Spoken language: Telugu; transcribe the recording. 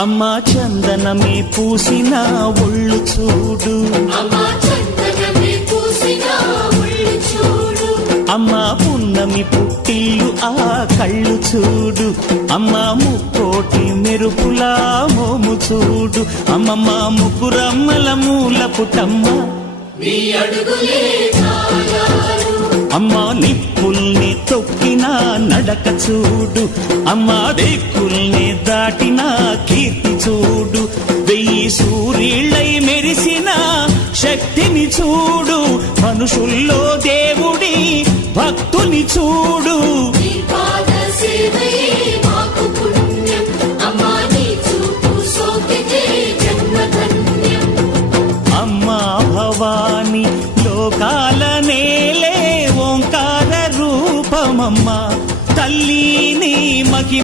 అమ్మా చందనమే పూసిన ఒళ్ళు చూడు, అమ్మా పున్నమి పుట్టిల్లు ఆ కళ్ళు చూడు, అమ్మా ముక్కోటి మెరుపులా మోము చూడు, అమ్మమ్మ ముగ్గురమ్మల మూల పుటమ్మ అమ్మా నిప్పుల్ని తొక్కిన నడక చూడు, అమ్మా దిక్కుల్ని దాటిన కీర్తి చూడు, 1000 సూర్యుళ్ళై మెరిసిన శక్తిని చూడు, మనుషుల్లో దేవుడి భక్తుని చూడు.